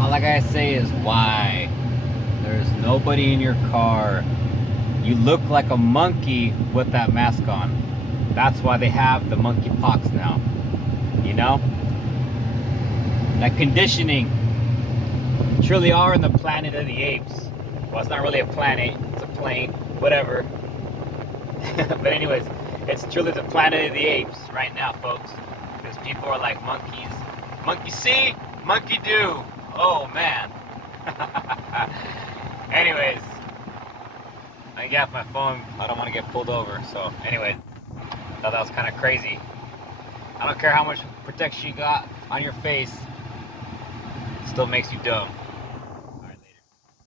All I gotta say is why? There's nobody in your car. You look like a monkey with that mask on. That's why they have the monkey pox now. You know? That conditioning. Truly are in the planet of the apes. Well, it's not really a planet, it's a plane, whatever. But anyways, it's truly the planet of the apes right now, folks. Because people are like monkeys. Monkey see, monkey do. Oh man. Anyways, I get off my phone. I don't want to get pulled over. So anyways, thought that was kind of crazy. I don't care how much protection you got on your face. It still makes you dumb.